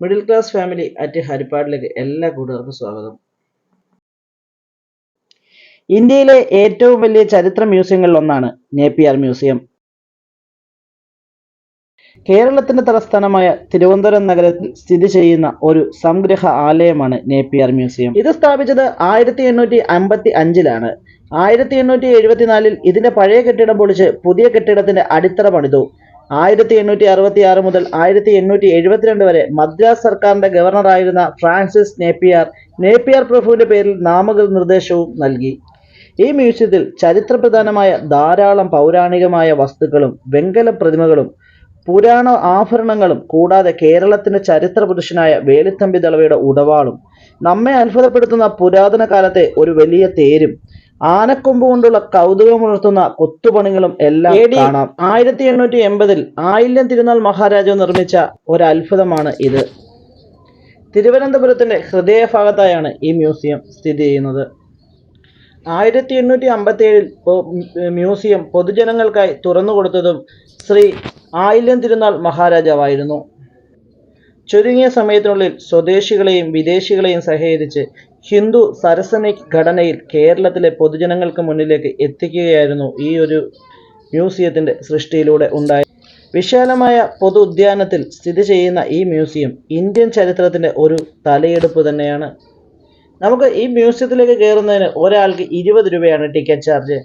Middle class family at ഹരിപ്പാടിലേക്ക് എല്ലാ കൂട്ടുകാർക്കും സ്വാഗതം. ഇന്ത്യയിലെ ഏറ്റവും വലിയ ചരിത്ര മ്യൂസിയങ്ങളിൽ ഒന്നാണ് നേപ്പിയാർ മ്യൂസിയം കേരളത്തിന്റെ തലസ്ഥാനമായ തിരുവനന്തപുരം നഗരത്തിൽ സ്ഥിതി ചെയ്യുന്ന ഒരു സംഗ്രഹ ആലയമാണ് നേപ്പിയാർ മ്യൂസിയം ഇത് സ്ഥാപിച്ചത് ആയിരത്തി എണ്ണൂറ്റി അമ്പത്തി അഞ്ചിലാണ് ആയിരത്തി എണ്ണൂറ്റി എഴുപത്തിനാലിൽ ഇതിന്റെ പഴയ കെട്ടിടം പൊളിച്ച് പുതിയ കെട്ടിടത്തിന്റെ അടിത്തറ പണിതു. ആയിരത്തി എണ്ണൂറ്റി അറുപത്തി ആറ് മുതൽ ആയിരത്തി എണ്ണൂറ്റി എഴുപത്തിരണ്ട് വരെ മദ്രാസ് സർക്കാരിന്റെ ഗവർണറായിരുന്ന ഫ്രാൻസിസ് നേപ്പിയാർ നേപ്പിയാർ പ്രഭുവിന്റെ പേരിൽ നാമനിർദ്ദേശവും നൽകി. ഈ മ്യൂസിയത്തിൽ ചരിത്രപ്രധാനമായ ധാരാളം പൗരാണികമായ വസ്തുക്കളും വെങ്കല പ്രതിമകളും പുരാണ ആഭരണങ്ങളും കൂടാതെ കേരളത്തിന്റെ ചരിത്ര പുരുഷനായ വേലുത്തമ്പി ദളവയുടെ ഉടവാളും നമ്മെ അത്ഭുതപ്പെടുത്തുന്ന പുരാതന കാലത്തെ ഒരു വലിയ തേരും ആനക്കൊമ്പ് കൊണ്ടുള്ള കൗതുകമുണർത്തുന്ന കൊത്തുപണികളും എല്ലാം കാണാം. ആയിരത്തി എണ്ണൂറ്റി എൺപതിൽ ആയില്യം തിരുനാൾ മഹാരാജാവ് നിർമ്മിച്ച ഒരു അത്ഭുതമാണ് ഇത്. തിരുവനന്തപുരത്തിന്റെ ഹൃദയഭാഗത്തായാണ് ഈ മ്യൂസിയം സ്ഥിതി ചെയ്യുന്നത്. ആയിരത്തി എണ്ണൂറ്റി അമ്പത്തി ഏഴിൽ മ്യൂസിയം പൊതുജനങ്ങൾക്കായി തുറന്നു കൊടുത്തതും ശ്രീ ആയില്യം തിരുനാൾ മഹാരാജാവായിരുന്നു. ചുരുങ്ങിയ സമയത്തിനുള്ളിൽ സ്വദേശികളെയും വിദേശികളെയും സഹകരിച്ച് ഹിന്ദു സരസനിക് ഘടനയിൽ കേരളത്തിലെ പൊതുജനങ്ങൾക്ക് മുന്നിലേക്ക് എത്തിക്കുകയായിരുന്നു ഈ ഒരു മ്യൂസിയത്തിന്റെ സൃഷ്ടിയിലൂടെ ഉണ്ടായ വിശാലമായ പൊതു ഉദ്യാനത്തിൽ സ്ഥിതി ചെയ്യുന്ന ഈ മ്യൂസിയം ഇന്ത്യൻ ചരിത്രത്തിന്റെ ഒരു തലയെടുപ്പ് തന്നെയാണ്. നമുക്ക് ഈ മ്യൂസിയത്തിലേക്ക് കയറുന്നതിന് ഒരാൾക്ക് ഇരുപത് രൂപയാണ് ടിക്കറ്റ് ചാർജ്.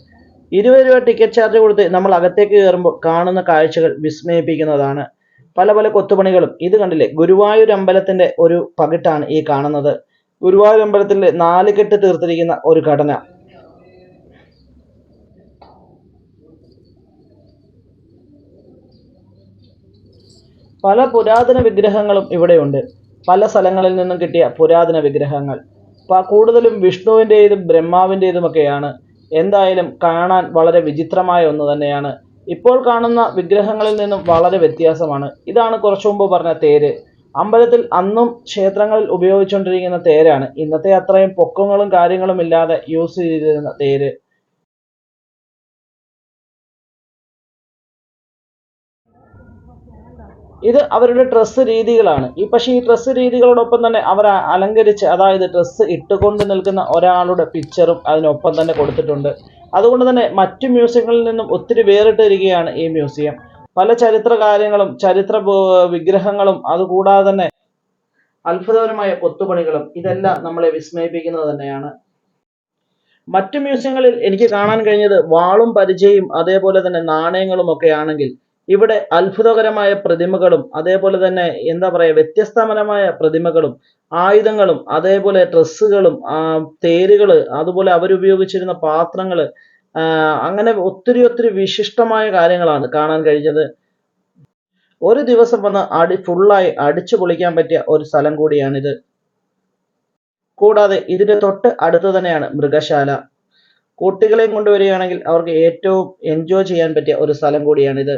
ഇരുപത് രൂപ ടിക്കറ്റ് ചാർജ് കൊടുത്ത് നമ്മൾ അകത്തേക്ക് കയറുമ്പോൾ കാണുന്ന കാഴ്ചകൾ വിസ്മയിപ്പിക്കുന്നതാണ്. പല പല കൊത്തുപണികളും ഇത് കണ്ടില്ലേ? ഗുരുവായൂർ അമ്പലത്തിന്റെ ഒരു പകിട്ടാണ് ഈ കാണുന്നത്. ഗുരുവായൂർ അമ്പലത്തിൽ നാല് കെട്ട് തീർത്തിരിക്കുന്ന ഒരു ഘടന. പല പുരാതന വിഗ്രഹങ്ങളും ഇവിടെയുണ്ട്. പല സ്ഥലങ്ങളിൽ നിന്നും കിട്ടിയ പുരാതന വിഗ്രഹങ്ങൾ. കൂടുതലും വിഷ്ണുവിന്റെതും ബ്രഹ്മാവിന്റെതുമൊക്കെയാണ്. എന്തായാലും കാണാൻ വളരെ വിചിത്രമായ ഒന്ന് തന്നെയാണ്. ഇപ്പോൾ കാണുന്ന വിഗ്രഹങ്ങളിൽ നിന്നും വളരെ വ്യത്യാസമാണ്. ഇതാണ് കുറച്ചു മുമ്പ് പറഞ്ഞ തേര്. അമ്പലത്തിൽ അന്നും ക്ഷേത്രങ്ങളിൽ ഉപയോഗിച്ചുകൊണ്ടിരിക്കുന്ന തേരാണ്. ഇന്നത്തെ അത്രയും പൊക്കങ്ങളും കാര്യങ്ങളും ഇല്ലാതെ യൂസ് ചെയ്തിരുന്ന തേര്. ഇത് അവരുടെ ഡ്രസ്സ് രീതികളാണ്. ഈ പക്ഷേ ഈ ഡ്രസ്സ് രീതികളോടൊപ്പം തന്നെ അവർ അലങ്കരിച്ച് അതായത് ഡ്രസ്സ് ഇട്ടുകൊണ്ട് നിൽക്കുന്ന ഒരാളുടെ പിക്ചറും അതിനൊപ്പം തന്നെ കൊടുത്തിട്ടുണ്ട്. അതുകൊണ്ട് തന്നെ മറ്റു മ്യൂസിയങ്ങളിൽ നിന്നും ഒത്തിരി വേറിട്ടിരിക്കുകയാണ് ഈ മ്യൂസിയം പല ചരിത്ര കാര്യങ്ങളും ചരിത്ര വിഗ്രഹങ്ങളും അതുകൂടാതെ തന്നെ അത്ഭുതകരമായ കൊത്തുപണികളും ഇതെല്ലാം നമ്മളെ വിസ്മയിപ്പിക്കുന്നത് തന്നെയാണ്. മറ്റു മ്യൂസിയങ്ങളിൽ എനിക്ക് കാണാൻ കഴിഞ്ഞത് വാളും പരിചയും അതേപോലെ തന്നെ നാണയങ്ങളും ഒക്കെ ആണെങ്കിൽ ഇവിടെ അത്ഭുതകരമായ പ്രതിമകളും അതേപോലെ തന്നെ എന്താ പറയുക വ്യത്യസ്തപരമായ പ്രതിമകളും ആയുധങ്ങളും അതേപോലെ ഡ്രസ്സുകളും തേരുകൾ അതുപോലെ അവരുപയോഗിച്ചിരുന്ന പാത്രങ്ങൾ അങ്ങനെ ഒത്തിരി ഒത്തിരി വിശിഷ്ടമായ കാര്യങ്ങളാണ് കാണാൻ കഴിഞ്ഞത്. ഒരു ദിവസം വന്ന് അടി ഫുള്ളായി അടിച്ചു പൊളിക്കാൻ പറ്റിയ ഒരു സ്ഥലം കൂടിയാണിത്. കൂടാതെ ഇതിന്റെ തൊട്ട് അടുത്ത് തന്നെയാണ് മൃഗശാല. കുട്ടികളെയും കൊണ്ടുവരികയാണെങ്കിൽ അവർക്ക് ഏറ്റവും എൻജോയ് ചെയ്യാൻ പറ്റിയ ഒരു സ്ഥലം കൂടിയാണിത്.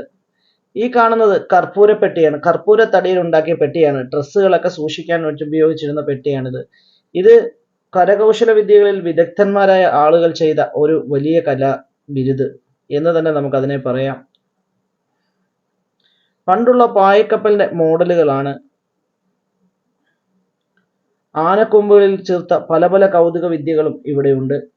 ഈ കാണുന്നത് കർപ്പൂര പെട്ടിയാണ്. കർപ്പൂര തടിയിൽ ഉണ്ടാക്കിയ പെട്ടിയാണ്. ഡ്രസ്സുകളൊക്കെ സൂക്ഷിക്കാൻ വേണ്ടി ഉപയോഗിച്ചിരുന്ന പെട്ടിയാണിത്. ഇത് കരകൗശല വിദ്യകളിൽ വിദഗ്ധന്മാരായ ആളുകൾ ചെയ്ത ഒരു വലിയ കല ബിരുദ് എന്ന് തന്നെ നമുക്ക് അതിനെ പറയാം. പണ്ടുള്ള പായക്കപ്പലിന്റെ മോഡലുകളാണ്. ആനക്കൊമ്പുകളിൽ ചേർത്ത പല പല കൗതുക വിദ്യകളും ഇവിടെയുണ്ട്.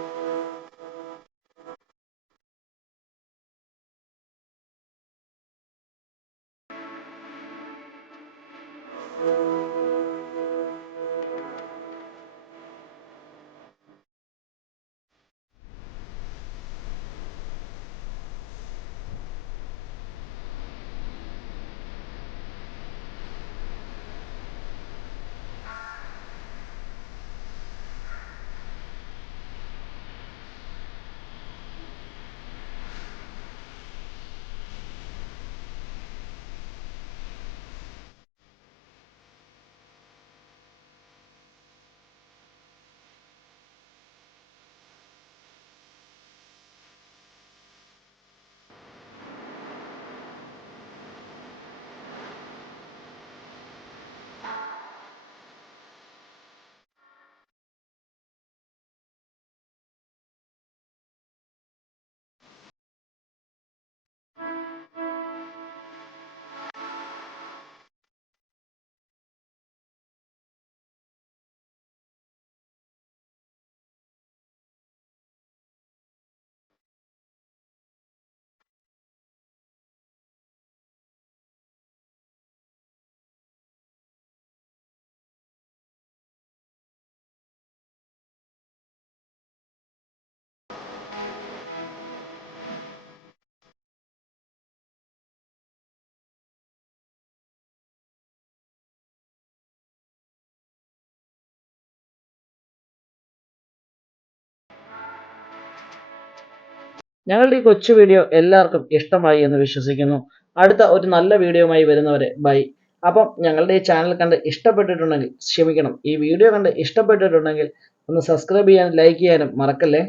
ഞങ്ങളുടെ ഈ കൊച്ചു വീഡിയോ എല്ലാവർക്കും ഇഷ്ടമായി എന്ന് വിശ്വസിക്കുന്നു. അടുത്ത ഒരു നല്ല വീഡിയോയുമായി വരുന്നവരെ ബൈ. അപ്പം ഞങ്ങളുടെ ഈ ചാനൽ കണ്ട് ഇഷ്ടപ്പെട്ടിട്ടുണ്ടെങ്കിൽ ക്ഷമിക്കണം. ഈ വീഡിയോ കണ്ട് ഇഷ്ടപ്പെട്ടിട്ടുണ്ടെങ്കിൽ ഒന്ന് സബ്സ്ക്രൈബ് ചെയ്യാനും ലൈക്ക് ചെയ്യാനും മറക്കല്ലേ?